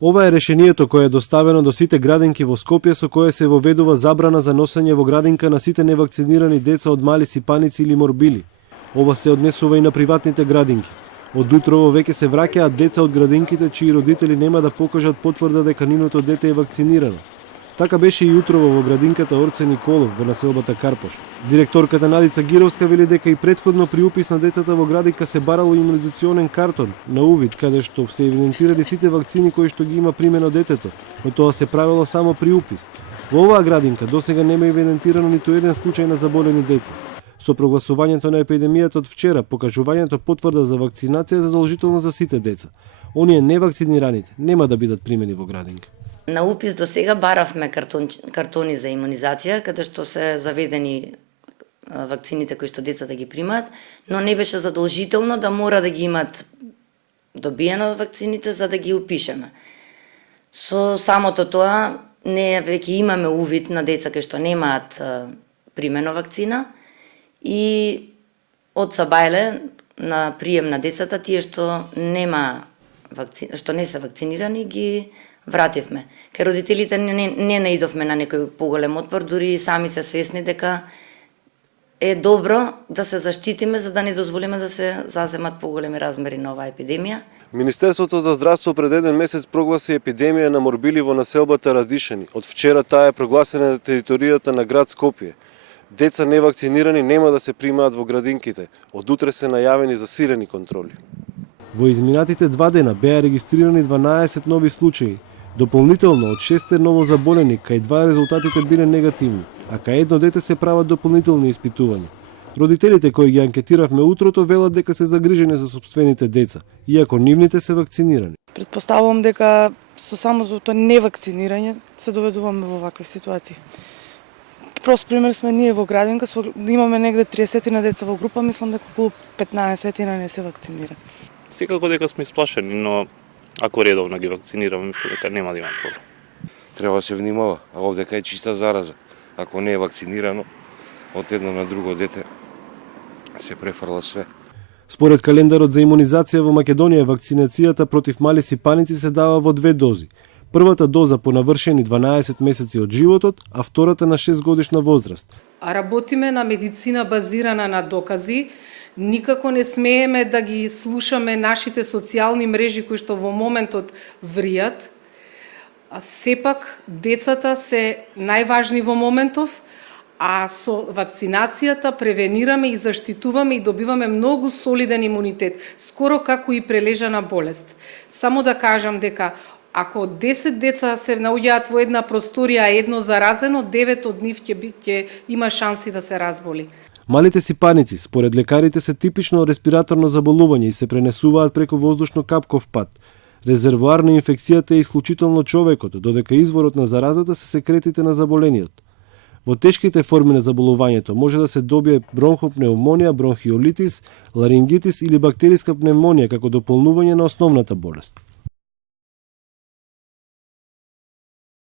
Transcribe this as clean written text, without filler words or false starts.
Ова е решението кое е доставено до сите градинки во Скопје, со кое се воведува забрана за носење во градинка на сите невакцинирани деца од мали сипаници или морбили. Ова се однесува и на приватните градинки. Од утрово веќе се враќаат деца од градинките чии родители нема да покажат потврда дека нивното дете е вакцинирано. Така беше и утрово во градинката Орце Николов во населбата Карпош. Директорката Надица Гировска вели дека и претходно при упис на децата во градинка се барало имунизационен картон на увид каде што се евидентирали сите вакцини кои што ги има примено детето, но тоа се правило само при упис. Во оваа градинка досега нема евидентирано ниту еден случај на заболени деца. Со прогласувањето на епидемијата од вчера, покажувањето потврда за вакцинација е задолжително за сите деца. Оние невакцинираните нема да бидат примени во градинка. На упис до сега баравме картони за имунизација, каде што се заведени вакцините кои што децата ги примаат, но не беше задолжително да мора да ги имат добиено вакцините за да ги упишеме. Со самото тоа, не веќе имаме увид на деца кои што немаат примено вакцина и од Сабајле на прием на децата, тие што што не се вакцинирани, ги вративме. Ке родителите не наидовме на некој поголем отпор, дури и сами се свесни дека е добро да се заштитиме за да не дозволиме да се заземат поголеми размери на оваа епидемија. Министерството за здравство пред еден месец прогласи епидемија на морбили во населбата Радишани. Од вчера таа е прогласена на територијата на град Скопје. Деца невакцинирани нема да се примаат во градинките. Од утре се најавени засилени контроли. Во изминатите 2 дена беа регистрирани 12 нови случаи. Дополнително од 6 новозаболени, кај 2 резултатите биле негативни, а кај едно дете се прават дополнителни испитувања. Родителите кои ги анкетиравме утрото велат дека се загрижени за сопствените деца, иако нивните се вакцинирани. Претпоставувам дека со самото невакцинирање се доведуваме во вакви ситуации. Прост пример сме ние во градинка, имаме негде 30 на деца во група, мислам дека околу 15 не се вакцинира. Секако дека сме исплашени, но ако редовно ги вакцинираме, мислам дека нема да има проблем. Треба да се внимава, а овдека е чиста зараза. Ако не е вакцинирано, од едно на друго дете се префрла све. Според календарот за имунизација во Македонија, вакцинацијата против мали сипаници се дава во 2 дози. Првата доза по навршени 12 месеци од животот, а втората на 6 годишна возраст. А работиме на медицина базирана на докази. Никако не смееме да ги слушаме нашите социјални мрежи кои што во моментот вријат. А сепак децата се најважни во моментов, а со вакцинацијата превенираме и заштитуваме и добиваме многу солиден имунитет, скоро како и прележана болест. Само да кажам дека ако 10 деца се наоѓаат во една просторија, а едно заразено, 9 од нив ќе има шанси да се разболи. Малите сипаници, според лекарите, се типично респираторно заболување и се пренесуваат преку воздушно-капков пат. Резервоар на инфекцијата е исклучително човекот, додека изворот на заразата се секретите на заболениот. Во тешките форми на заболувањето може да се добие бронхопнеумонија, бронхиолитис, ларингитис или бактериска пневмонија како дополнување на основната болест.